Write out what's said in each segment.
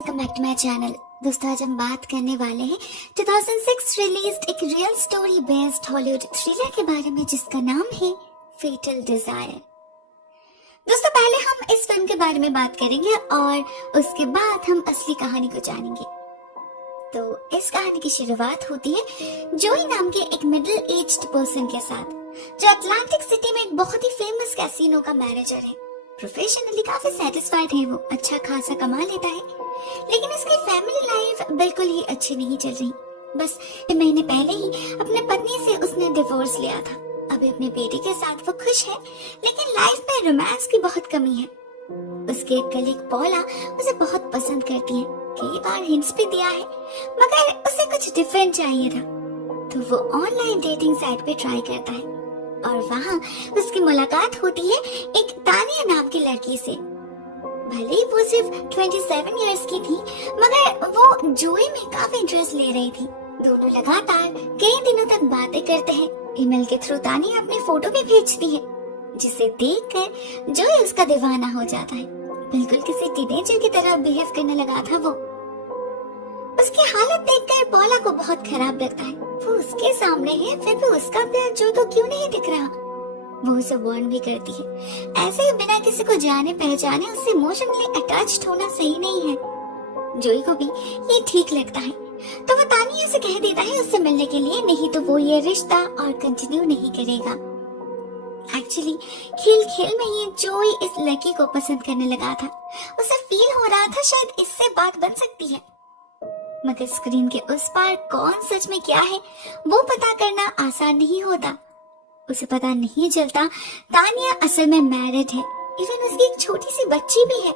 Welcome back to my channel. दोस्तों आज हम बात करने वाले हैं 2006 रिलीज्ड एक real story based Hollywood thriller के बारे में जिसका नाम है फेटल डिजायर। दोस्तों पहले हम इस फिल्म के बारे में बात करेंगे और उसके बाद हम असली कहानी को जानेंगे। तो इस कहानी की शुरुआत होती है जोई नाम के एक मिडिल एज्ड पर्सन के साथ, जो अटलांटिक सिटी में एक बहुत ही फेमस कैसीनो का मैनेजर है। प्रोफेशनली काफी सेटिस्फाइड है, वो अच्छा खासा कमा लेता है, लेकिन उसकी फैमिली लाइफ बिल्कुल ही अच्छी नहीं चल रही। बस 1 महीने पहले ही अपने पत्नी से उसने डिवोर्स लिया था। अभी अपने बेटे के साथ वो खुश है, लेकिन लाइफ में रोमांस की बहुत कमी है। उसके एक कलीग पॉला उसे बहुत पसंद करती है, कई बार हिंट्स भी दिया है, मगर उसे कुछ डिफरेंट चाहिए था। तो वो ऑनलाइन डेटिंग साइट पे ट्राई करता है और वहाँ उसकी मुलाकात होती है एक तानिया नाम की लड़की से। भले ही वो सिर्फ 27 इयर्स की थी, मगर वो जोई में काफी इंटरेस्ट ले रही थी। दोनों लगातार कई दिनों तक बातें करते हैं। ईमेल के थ्रू तानिया अपनी फोटो भी भेजती है, जिसे देखकर जोई उसका दीवाना हो जाता है। बिल्कुल किसी टीनेजर की तरह बिहेव करने लगा था वो। उसकी हालत देखकर पॉला को बहुत खराब लगता है। वो उसके सामने है, फिर भी उसका प्यार जो तो क्यों नहीं दिख रहा। वो उसे वार्न भी करती है, ऐसे ही बिना किसी को जाने पहचाने उससे इमोशनली अटैच्ड होना सही नहीं है। जोई को भी ये ठीक लगता है, तो वो तानिया से कह देता है उससे मिलने के लिए, नहीं तो वो ये रिश्ता और कंटिन्यू नहीं करेगा। एक्चुअली खेल खेल में ही जोई इस लड़की को पसंद करने लगा था। उसे फील हो रहा था शायद इससे बात बन सकती है, मगर स्क्रीन के उस पार कौन सच में क्या है वो पता करना आसान नहीं होता। उसे पता नहीं चलता तानिया असल में मैरिड है, इवन उसकी एक छोटी सी बच्ची भी है।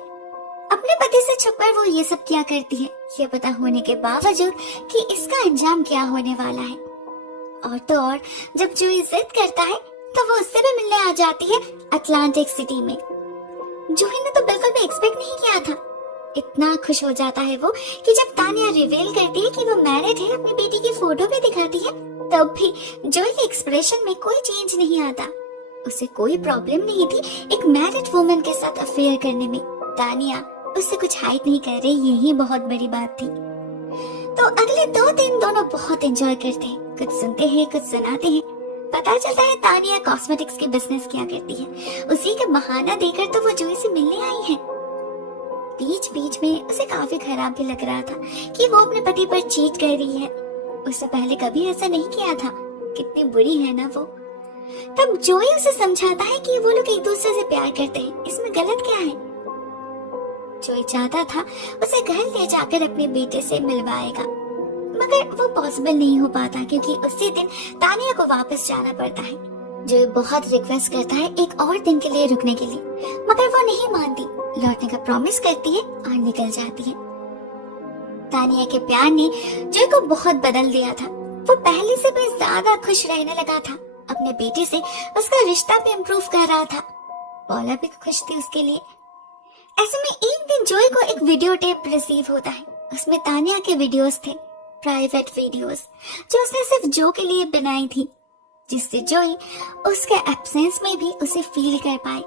अपने पति से छुपकर वो ये सब क्या करती है, ये पता होने के बावजूद कि इसका अंजाम क्या होने वाला है। और तो और जब जोई जिद करता है तो वो उससे भी मिलने आ जाती है अटलांटिक सिटी में। जोई ने तो बिल्कुल भी एक्सपेक्ट नहीं किया था। इतना खुश हो जाता है वो कि जब तानिया रिवील करती है कि वो मैरिड है, अपनी बेटी की फोटो भी दिखाती है, तब भी जोई के एक्सप्रेशन में कोई चेंज नहीं आता। उसे कोई प्रॉब्लम नहीं थी एक मैरिड वुमन के साथ अफेयर करने में। तानिया उससे कुछ हाइड नहीं कर रही, यही बहुत बड़ी बात थी। तो अगले 2 दिन दोनों बहुत एंजॉय करते हैं, कुछ सुनते हैं कुछ सुनाते हैं। पता चलता है तानिया कॉस्मेटिक्स की बिजनेस किया करती है। उसी का बहाना देकर तो वो जोई से मिलने आई है। बीच बीच में उसे काफी खराब भी लग रहा था कि वो अपने पति पर चीट कर रही है। उससे पहले कभी ऐसा नहीं किया था। कितनी बुरी है ना वो। तब जोई उसे समझाता है कि वो लोग एक दूसरे से प्यार करते हैं, इसमें गलत क्या है। जोई चाहता था उसे घर ले जाकर अपने बेटे से मिलवाएगा, मगर वो पॉसिबल नहीं हो पाता क्योंकि उसी दिन तानिया को वापस जाना पड़ता है। जोई बहुत रिक्वेस्ट करता है एक और दिन के लिए रुकने के लिए, मगर वो नहीं मानती। लौटने का प्रॉमिस करती है और निकल जाती है। तानिया के प्यार ने जोई को बहुत बदल दिया था। वो पहले से भी ज्यादा खुश रहने लगा था अपने बेटे से। उसका रिश्ता भी इम्प्रूव कर रहा था। पॉला भी खुश थी उसके लिए। ऐसे में एक दिन जोई को एक वीडियो टेप रिसीव होता है। उसमें तानिया के वीडियोस थे, प्राइवेट वीडियोस, जो उसने सिर्फ जो के लिए बनाई थी, जिससे जोई उसके एब्सेंस में भी उसे फील कर पाए।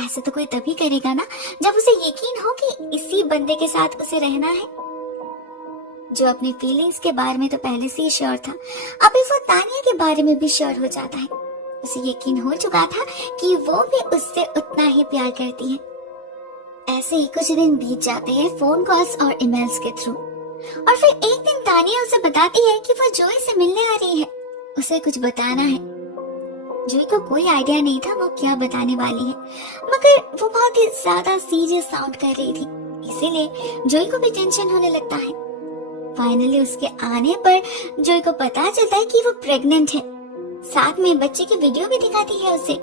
ऐसे तो कोई तभी करेगा ना जब उसे यकीन हो कि इसी बंदे के साथ उसे रहना है। जो अपनी फीलिंग्स के बारे में तो पहले से ही श्योर था, अभी वो तानिया के बारे में भी श्योर हो जाता है। उसे यकीन हो चुका था कि वो भी उससे उतना ही प्यार करती है। ऐसे ही कुछ दिन बीत जाते हैं फोन कॉल्स और ईमेल्स के थ्रू, और फिर एक दिन तानिया उसे बताती है कि वो जोई से मिलने आ रही है, उसे कुछ बताना है। जोई को कोई आइडिया नहीं था वो क्या बताने वाली है, मगर वो बहुत ही ज्यादा सीरियस साउंड कर रही थी, इसीलिए जोई को भी टेंशन होने लगता है। फाइनली उसके आने पर जोई को पता चलता है कि वो प्रेग्नेंट है। साथ में बच्चे की वीडियो भी दिखाती है उसे।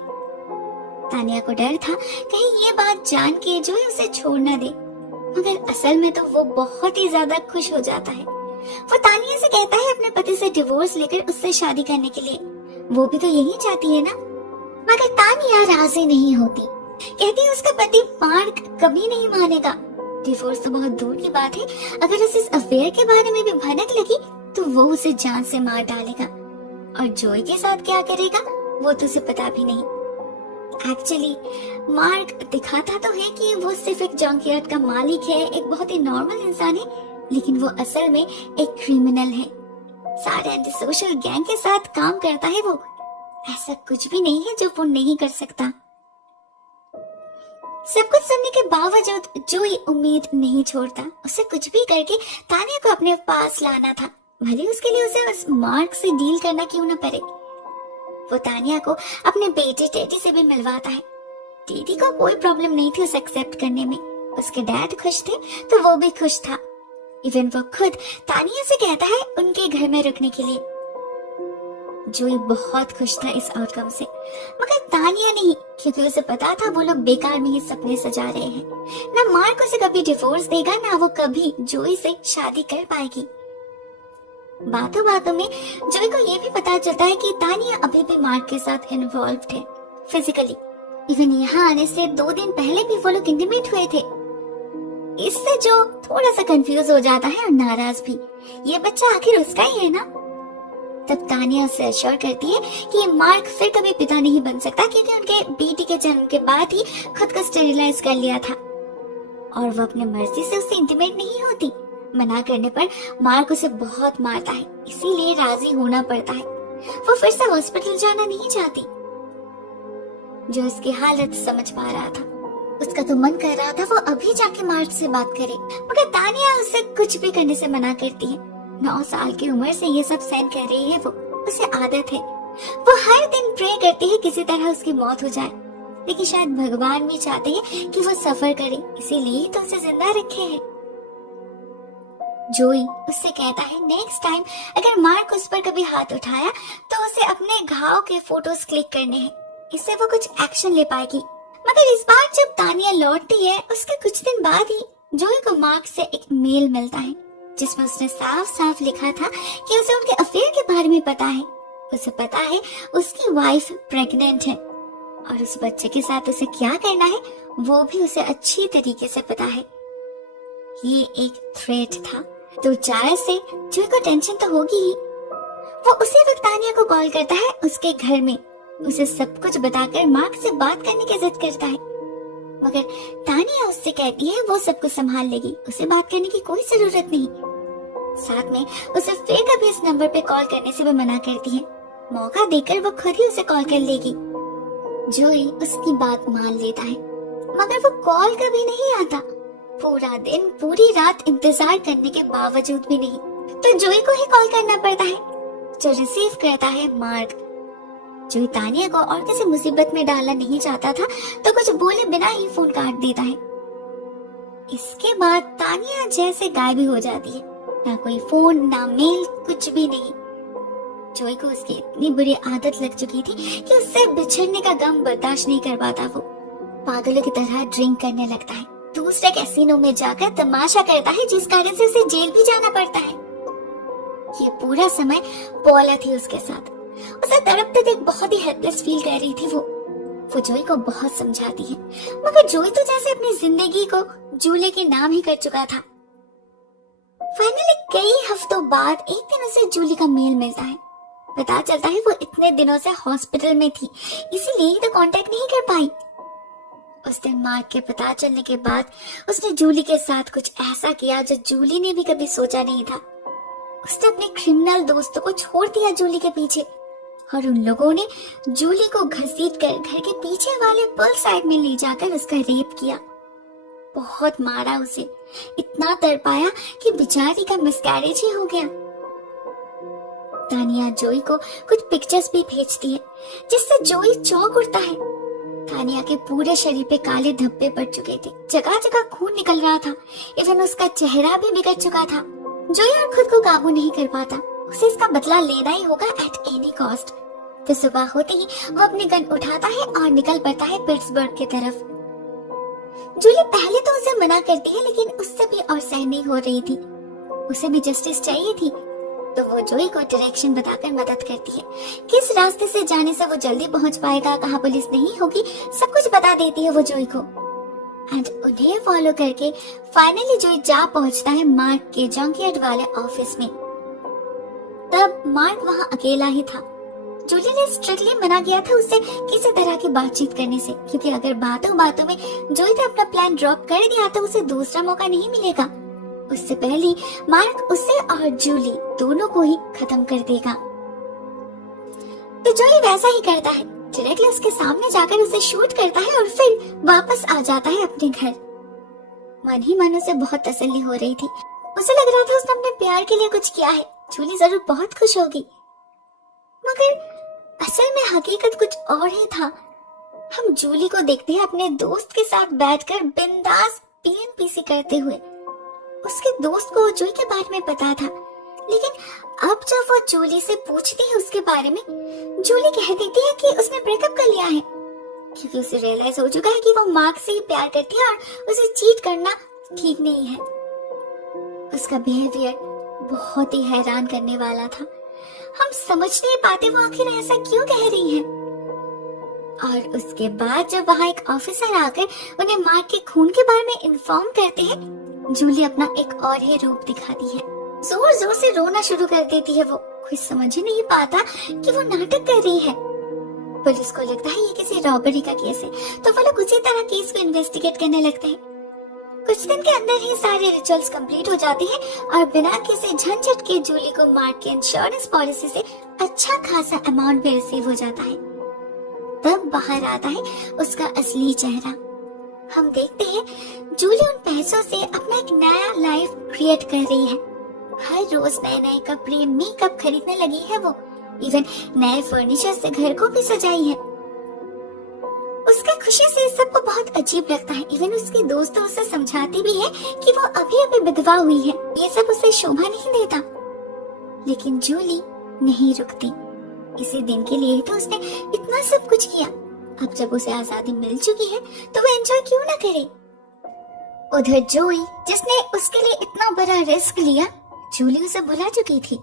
तानिया को डर था कहीं ये बात जान के जोई उसे छोड़ ना दे, मगर असल में तो वो बहुत ही ज्यादा खुश हो जाता है। वो तानिया से कहता है अपने पति से डिवोर्स लेकर उससे शादी करने के लिए। वो भी तो यही चाहती है ना, मगर तानिया राजी नहीं होती। कहती है उसका पति मार्क कभी नहीं मानेगा। डिवोर्स तो बहुत दूर की बात है, अगर उसे इस अफेयर के बारे में भी भनक लगी तो वो उसे जान से मार डालेगा। और जोई के साथ क्या करेगा वो तो उसे पता भी नहीं। एक्चुअली मार्क दिखाता तो है कि वो सिर्फ एक जंकयार्ड का मालिक है, एक बहुत ही नॉर्मल इंसान है, लेकिन वो असल में एक क्रिमिनल है। सारे एंटी सोशल गैंग के साथ काम करता है वो। ऐसा कुछ भी नहीं है जो वो नहीं कर सकता। सब कुछ सुनने के बावजूद जोई उम्मीद नहीं छोड़ता। उसे कुछ भी करके तानिया को अपने पास लाना था, भले उसके लिए उसे उस मार्क से डील करना क्यों न पड़े। वो तानिया को अपने बेटे टेडी से भी मिलवाता है। टेडी को कोई प्रॉब्लम नहीं थी उसे एक्सेप्ट करने में। उसके डैड खुश थे तो वो भी खुश था। इवन वो खुद तानिया से कहता है उनके घर में रुकने के लिए। जोई बहुत खुश था इस आउटकम से, मगर तानिया नहीं, क्योंकि उसे पता था वो लोग बेकार में ही सपने सजा रहे हैं। ना मार्क उसे कभी डिवोर्स देगा, ना वो कभी जोई से शादी कर पाएगी। बातों बातों में जोई को ये भी पता चलता है कि तानिया अभी भी मार्क के साथ इन्वॉल्व्ड है फिजिकली। इवन यहाँ आने से 2 दिन पहले भी वो लोग इंटीमेट हुए थे। इससे जो थोड़ा सा कंफ्यूज हो जाता है और नाराज भी, ये बच्चा आखिर उसका ही है ना। तब तानिया उसे अश्योर करती है कि मार्क फिर कभी पिता नहीं बन सकता, क्योंकि उनके बेटी के जन्म के बाद ही खुद को स्टेरिलाइज कर लिया था और वो अपने मर्जी से उससे इंटीमेट नहीं होती। मना करने पर मार्क उसे बहुत मारता है, इसीलिए राजी होना पड़ता है। वो फिर से हॉस्पिटल जाना नहीं चाहती। जो उसकी हालत समझ पा रहा था, उसका तो मन कर रहा था वो अभी जाके मार्क से बात करे, मगर तानिया उसे कुछ भी करने से मना करती है। 9 साल की उम्र से ये सब सहन कर रही है वो, उसे आदत है। वो हर दिन प्रे करती है किसी तरह उसकी मौत हो जाए, लेकिन शायद भगवान भी चाहते हैं कि वो सफर करे, इसीलिए तो उसे जिंदा रखे हैं। जोई उससे कहता है नेक्स्ट टाइम अगर मार्क उस पर कभी हाथ उठाया तो उसे अपने घाव के फोटोज क्लिक करने हैं, इससे वो कुछ एक्शन ले पाएगी। मगर इस बार जब तानिया लौटती है, उसके कुछ दिन बाद ही जोई को मार्क से एक मेल मिलता है, जिसमें उसने साफ साफ लिखा था कि उसे उनके अफेयर के बारे में पता है। उसे पता है उसकी वाइफ प्रेग्नेंट है और उस बच्चे के साथ उसे क्या करना है वो भी उसे अच्छी तरीके से पता है। ये एक थ्रेट था, तो जाहिर से जोई को टेंशन तो होगी ही। वो उसी वक्त तानिया को कॉल करता है उसके घर में, उसे सब कुछ बताकर मार्क से बात करने की जिद करता है, मगर तानिया उससे कहती है वो सब कुछ संभाल लेगी, उसे बात करने की कोई जरूरत नहीं। साथ में उसे फिर कभी इस नंबर पे कॉल करने से भी मना करती है। मौका देकर वो खुद ही उसे कॉल कर लेगी। जोई उसकी बात मान लेता है, मगर वो कॉल कभी नहीं आता। पूरा दिन पूरी रात इंतजार करने के बावजूद भी नहीं, तो जोई को ही कॉल करना पड़ता है, जो रिसीव करता है मार्क। जोई तानिया को और किसी मुसीबत में डालना नहीं चाहता था, तो कुछ बोले बिना ही फोन काट देता है। इसके बाद तानिया जैसे गायब हो जाती है, ना कोई फोन ना मेल, कुछ भी नहीं। जोई को उसकी इतनी बुरी आदत लग चुकी थी कि उससे बिछड़ने का गम बर्दाश्त नहीं कर पाता। वो पागलों की तरह ड्रिंक करने लगता है, दूसरे कैसीनो में जाकर तमाशा करता है, जिस कारण से उसे जेल भी जाना पड़ता है। ये पूरा समय पॉला थी उसके साथ। उसे तड़पते देख बहुत ही हेल्पलेस फील कर रही थी वो जोई को बहुत समझाती है, मगर जोई तो जैसे अपनी जिंदगी को जूले के नाम ही कर चुका था। फाइनली कई हफ्तों बाद एक दिन उसे जूली का मेल मिलता है। पता चलता है वो इतने दिनों से हॉस्पिटल में थी, इसीलिए ही तो कांटेक्ट नहीं कर पाई। उस दिन मार्क के पता चलने के बाद उसने जूली के साथ कुछ ऐसा किया जो जूली ने भी कभी सोचा नहीं था। उसने अपने क्रिमिनल दोस्तों को छोड़ दिया जूली के पीछे, और उन लोगों ने जूली को घसीटकर घर के पीछे वाले पुल साइड में ले जाकर उसका रेप किया। बहुत मारा उसे, इतना तड़पाया कि बेचारी का मिसकैरेज ही हो गया। तानिया जोई को कुछ पिक्चर्स भी भेजती है, जिससे जोई चौंक उठता है। तानिया के पूरे शरीर पे काले धब्बे पड़ चुके थे, जगह जगह खून निकल रहा था, इवन उसका चेहरा भी बिगड़ चुका था। जोई और खुद को काबू नहीं कर पाता, उसे इसका बदला लेना ही होगा एट एनी कॉस्ट। तो सुबह होते ही वो अपनी गन उठाता है और निकल पड़ता है पिट्सबर्ग की तरफ। जूली पहले तो उसे मना करती है, लेकिन उससे भी और सहन नहीं हो रही थी। उसे भी जस्टिस चाहिए थी, तो वो जोई को डायरेक्शन बताकर मदद करती है। किस रास्ते से जाने से वो जल्दी पहुंच पाएगा, कहाँ पुलिस नहीं होगी, सब कुछ बता देती है वो जोई को। एंड उन्हें फॉलो करके फाइनली जोई जा पहुंचता है मार्क के जंकयार्ड वाले ऑफिस में। तब मार्क वहाँ अकेला ही था। जूली ने स्ट्रिक्टली मना किया था उससे किसी तरह की बातचीत करने से, क्योंकि अगर बातों बातों में जोई ने अपना प्लान ड्रॉप कर दिया तो उसे दूसरा मौका नहीं मिलेगा। उससे पहले मार्क उसे और जूली दोनों को ही खत्म कर देगा। तो जोई वैसा ही करता है, डायरेक्टली उसके सामने जाकर उसे शूट करता है और फिर वापस आ जाता है अपने घर। मन ही मन उसे बहुत तसल्ली हो रही थी। उसे लग रहा था उसने अपने प्यार के लिए कुछ किया है, जूली जरूर बहुत खुश होगी। मगर असल में हकीकत कुछ और ही था। हम जूली को देखते हैं अपने दोस्त के साथ बैठकर बिंदास पीएनपीसी करते हुए। उसके दोस्त को जूली के बारे में पता था, लेकिन अब जब वो जूली से पूछती है उसके बारे में, जूली कह देती है कि उसने ब्रेकअप कर लिया है, क्योंकि उसे रियलाइज हो चुका है कि वो मार्क से ही प्यार करती है और उसे चीट करना ठीक नहीं है। उसका बिहेवियर बहुत ही हैरान करने वाला था। हम समझ नहीं पाते वो आखिर ऐसा क्यों कह रही है। और उसके बाद जब वहाँ एक ऑफिसर आकर उन्हें मार्क के खून के बारे में इन्फॉर्म करते हैं, जूली अपना एक और ही रूप दिखाती है। जोर जोर से रोना शुरू कर देती है। वो कुछ समझ ही नहीं पाता कि वो नाटक कर रही है। पुलिस को लगता है ये किसी रॉबरी का केस है, तो वो लोग उसी तरह केस को इन्वेस्टिगेट करने लगते हैं। कुछ दिन के अंदर ही सारे रिचुअल्स कंप्लीट हो जाते हैं और बिना किसी झंझट के जूली को मार्क के इंश्योरेंस पॉलिसी से अच्छा खासा अमाउंट भी रिसीव हो जाता है। तब बाहर आता है उसका असली चेहरा। हम देखते हैं जूली उन पैसों से अपना एक नया लाइफ क्रिएट कर रही है। हर रोज नए नए कपड़े मेकअप खरीदने लगी है वो, इवन नए फर्नीचर से घर को भी सजाई है। उसकी खुशी से सबको बहुत अजीब लगता है। इवन उसके दोस्त उसे समझाती भी है कि वो अभी अभी विधवा हुई है, ये सब उसे शोभा नहीं देता। लेकिन जूली नहीं रुकती। इसी दिन के लिए तो उसने इतना सब कुछ किया। अब जब उसे आजादी मिल चुकी है तो वो एंजॉय क्यों ना करे। उधर जोई, जिसने उसके लिए इतना बड़ा रिस्क लिया, जूली उसे भुला चुकी थी।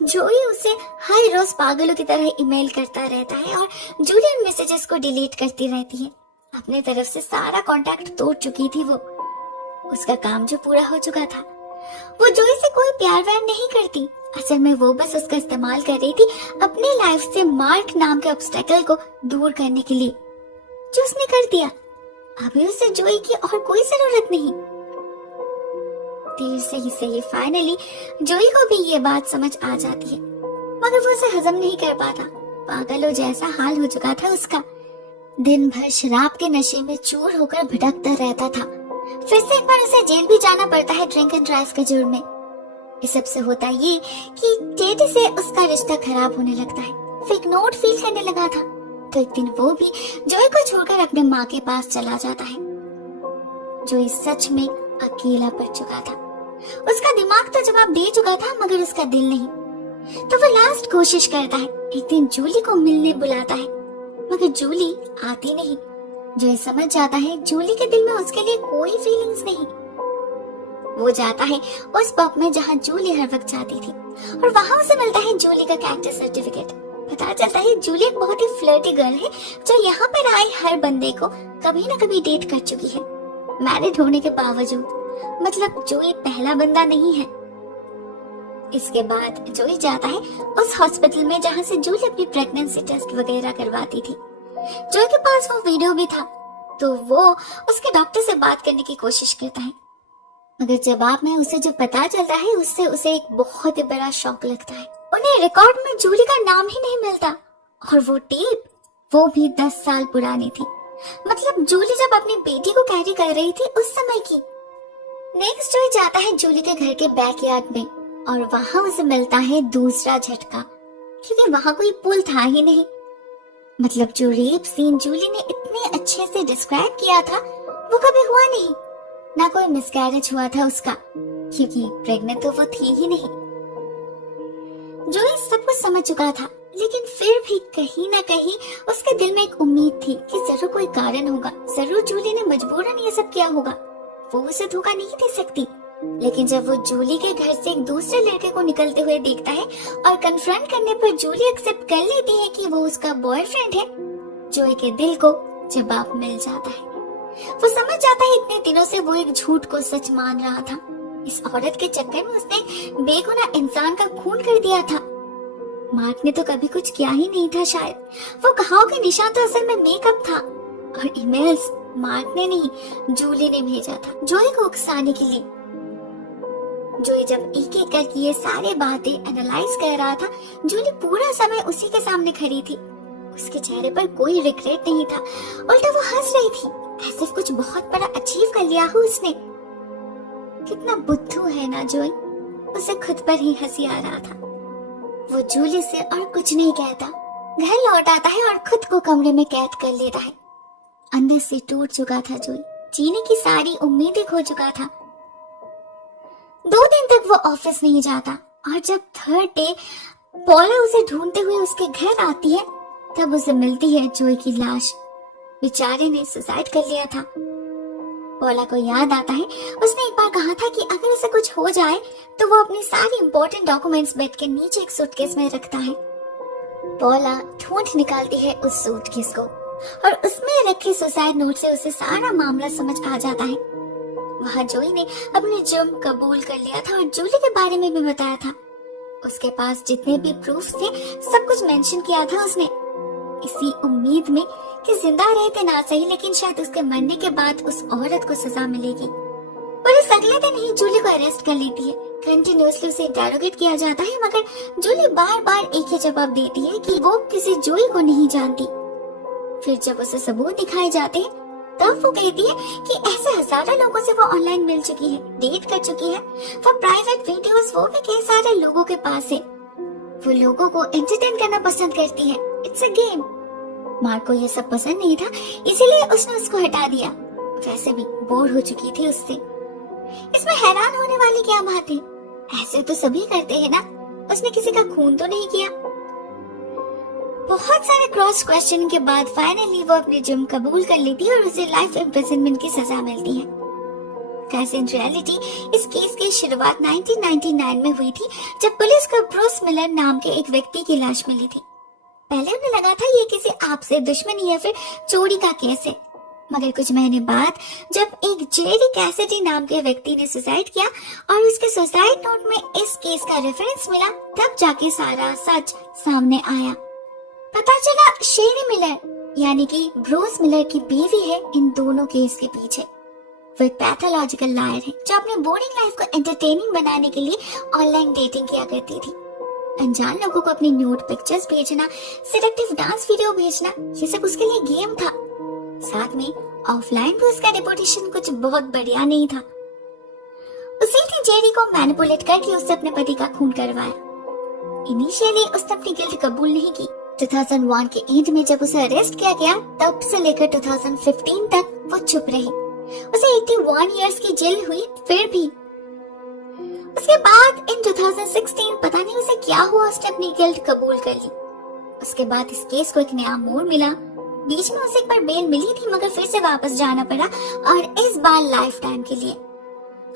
जोई उसे हर रोज पागलों की तरह ईमेल करता रहता है और जूली उन मैसेजेस को डिलीट करती रहती है। अपने तरफ से सारा कांटेक्ट तोड़ चुकी थी वो। उसका काम जो पूरा हो चुका था। वो जोई से कोई प्यार व्यार नहीं करती। असल में वो बस उसका इस्तेमाल कर रही थी अपने लाइफ से मार्क नाम के ऑब्स्टेकल को दूर करने के लिए, जो उसने कर दिया। अभी उसे जोई की और कोई जरूरत नहीं। देर से ही सही फाइनली जोई को भी ये बात समझ आ जाती है, मगर वो उसे हजम नहीं कर पाता। पागलों जैसा हाल हो चुका था उसका। दिन भर शराब के नशे में चूर होकर भटकता रहता था। फिर से एक बार उसे जेल भी जाना पड़ता है ड्रिंक एंड ड्राइव के जुर्म में। इस सब से होता ये कि टेडी से उसका रिश्ता खराब होने लगता है। वो इग्नोर्ड फील करने लगा था। तो एक दिन वो भी जोई को छोड़कर अपने माँ के पास चला जाता है। जोई सच में अकेला पड़ चुका था। उसका दिमाग तो जवाब दे चुका था, मगर उसका दिल नहीं। तो वो लास्ट कोशिश करता है। एक दिन जूली को मिलने बुलाता है, मगर जूली आती नहीं। जोई समझ जाता है जूली के दिल में उसके लिए कोई फीलिंग्स नहीं। वो जाता है उस पब में जहाँ जूली हर वक्त जाती थी और वहाँ उसे मिलता है जूली का कैरेक्टर सर्टिफिकेट। पता चलता है जूली एक बहुत ही फ्लर्टी गर्ल है जो यहाँ पर आए हर बंदे को कभी न कभी डेट कर चुकी है, मैरिड होने के बावजूद। मतलब जोई पहला बंदा नहीं है। इसके बाद जोई जाता है उस हॉस्पिटल में जहाँ से जूली अपनी प्रेगनेंसी टेस्ट वगैरह करवाती थी। जोई के पास वो वीडियो भी था, तो वो उसके डॉक्टर से बात करने की कोशिश करता है, मगर जवाब में उसे जो पता चलता है उससे उसे एक बहुत ही बड़ा शॉक लगता है। उन्हें रिकॉर्ड में जूली का नाम ही नहीं मिलता, और वो टेप वो भी 10 साल पुरानी थी। मतलब जूली जब अपनी बेटी को कैरी कर रही थी उस समय की। नेक्स्ट जोई जाता है जूली के घर के बैकयार्ड में और वहां उसे मिलता है दूसरा झटका, क्योंकि वहां कोई पुल था ही नहीं। मतलब जो रेप सीन जूली ने इतने अच्छे से डिस्क्राइब किया था वो कभी हुआ नहीं। ना कोई मिसकैरेज हुआ था उसका, क्योंकि प्रेग्नेंट तो वो थी ही नहीं। जोई सब कुछ समझ चुका था, लेकिन फिर भी कहीं ना कहीं उसके दिल में एक उम्मीद थी कि जरूर कोई कारण होगा, जरूर जूली ने मजबूरन ये सब किया होगा। वो उसे धोखा नहीं दे सकती। लेकिन जब वो जूली के घर से एक दूसरे लड़के को निकलते हुए देखता है और कन्फ्रंट करने पर जूली एक्सेप्ट कर लेती है कि वो उसका बॉयफ्रेंड है, जोई के दिल को जवाब मिल जाता है। वो समझ जाता है इतने दिनों से वो एक झूठ को सच मान रहा था। इस औरत के चक्कर में उसने बेगुनाह इंसान का खून कर दिया था। मार्क ने तो कभी कुछ किया ही नहीं था शायद। वो घाव के निशान तो असल में मेकअप था। और ईमेल्स मार्क ने नहीं, जूली ने भेजा था जोई को उकसाने के लिए। जोई जब एक एक करके ये सारे बातें एनालाइज कर रहा था, जूली पूरा समय उसी के सामने खड़ी थी। उसके चेहरे पर कोई रिग्रेट नहीं था, उल्टा वो हंस रही थी, ऐसे कुछ बहुत बड़ा अचीव कर लिया हो उसने। कितना बुद्धू है ना जोई, उसे खुद पर ही हंसी आ रहा था। वो जूली से और कुछ नहीं कहता, घर लौट आता है और खुद को कमरे में कैद कर लेता है। अंदर से टूट चुका था जोई, जीने की सारी उम्मीदें खो चुका था। 2 दिन तक वो ऑफिस नहीं जाता और जब थर्ड डे पॉला उसे ढूंढते हुए उसके घर आती है, तब उसे मिलती है जोई की लाश। बेचारे ने सुसाइड कर लिया था। पॉला को याद आता है, उसने एक बार कहा था कि अगर उसे कुछ हो जाए तो वो अपनी सारी इंपॉर्टेंट डॉक्यूमेंट्स बेड के नीचे एक सूटकेस में रखता है। पॉला ढूंढ निकालती है उस सूटकेस को और उसमें रखे सुसाइड नोट से उसे सारा मामला समझ आ जाता है। वहाँ जोई ने अपने जुर्म कबूल कर लिया था और जूली के बारे में भी बताया था। उसके पास जितने भी प्रूफ थे सब कुछ मेंशन किया था उसने, इसी उम्मीद में कि जिंदा रहते ना सही लेकिन शायद उसके मरने के बाद उस औरत को सजा मिलेगी। पर इस अगले दिन ही जूली को अरेस्ट कर लेती है। कंटिन्यूअसली उसे इंटेरोगेट किया जाता है, मगर जूली बार बार एक ही जवाब देती है कि वो किसी जोई को नहीं जानती। फिर जब उसे सबूत दिखाए जाते हैं तब वो कहती है कि ऐसे हजारों लोगों से वो ऑनलाइन मिल चुकी है, डेट कर चुकी है। वो प्राइवेट वीडियोस वो भी कई सारे लोगों के पास है। वो लोगों को एंटरटेन करना पसंद करती है, इट्स अ गेम। मार्क को ये सब पसंद नहीं था, इसीलिए उसने उसको हटा दिया। वैसे भी बोर हो चुकी थी उससे। इसमें हैरान होने वाली क्या बात है, ऐसे तो सभी करते हैं ना। उसने किसी का खून तो नहीं किया। बहुत सारे क्रॉस क्वेश्चन के बाद फाइनली वो अपने जुर्म कबूल कर लेती है और उसे लाइफ इम्प्रिजनमेंट की सजा मिलती है। कैसे इन रियलिटी इस केस की शुरुआत 1999 में हुई थी, जब पुलिस को ब्रूस मिलर नाम के एक व्यक्ति की लाश मिली थी। पहले उन्हें लगा था ये किसी आपसे दुश्मनी या फिर चोरी का केस है, मगर कुछ महीने बाद जब एक जेरी कैसिडी नाम के व्यक्ति ने सुसाइड किया और उसके सुसाइड नोट में इस केस का रेफरेंस मिला, तब जाके सारा सच सामने आया। पता चला शेरी मिलर यानी कि ब्रूस मिलर की बीवी है इन दोनों केस के पीछे। वो एक पैथोलॉजिकल लायर है जो अपने बोरिंग लाइफ को एंटरटेनिंग बनाने के लिए ऑनलाइन डेटिंग किया करती थी। अनजान लोगों को अपनी न्यूड पिक्चर्स भेजना, सेडक्टिव डांस वीडियो भेजना, ये सब उसके लिए गेम था। साथ में ऑफलाइन भी उसका रेपुटेशन कुछ बहुत बढ़िया नहीं था। उसी ने जेरी को मैनिपुलेट करके उससे अपने पति का खून करवाया। इनिशियली उसने अपनी गिल्ट कबूल नहीं की। 2001 के एंड में जब उसे अरेस्ट किया गया, तब से लेकर 2015 तक वो चुप रही। उसे 81 इयर्स की जेल हुई, फिर भी। उसके बाद इन 2016 पता नहीं उसे क्या हुआ, उसने अपनी गिल्ट कबूल कर ली। उसके बाद इस केस को एक नया मोड़ मिला। बीच में उसे एक बार बेल मिली थी, मगर फिर से वापस जाना पड़ा और इस बार लाइफ टाइम के लिए।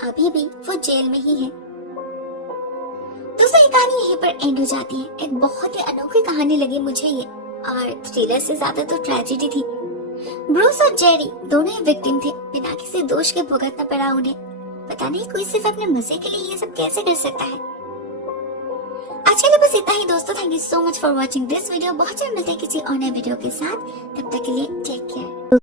अभी भी वो जेल में ही है। दोस्तों, ये कहानी यहीं पर एंड हो जाती है। एक बहुत ही अनोखी कहानी लगी मुझे ये, और थ्रिलर से ज्यादा तो ट्रेजेडी थी। ब्रूस और जेरी दोनों ही विक्टिम थे, बिना किसी दोष के भुगतना पड़ा उन्हें। पता नहीं कोई सिर्फ अपने मजे के लिए ये सब कैसे कर सकता है। आज के लिए बस इतना ही दोस्तों। Thank you so much for watching this video. बहुत जल्द मिलते हैं किसी और नए वीडियो के साथ। तब तक के लिए टेक केयर।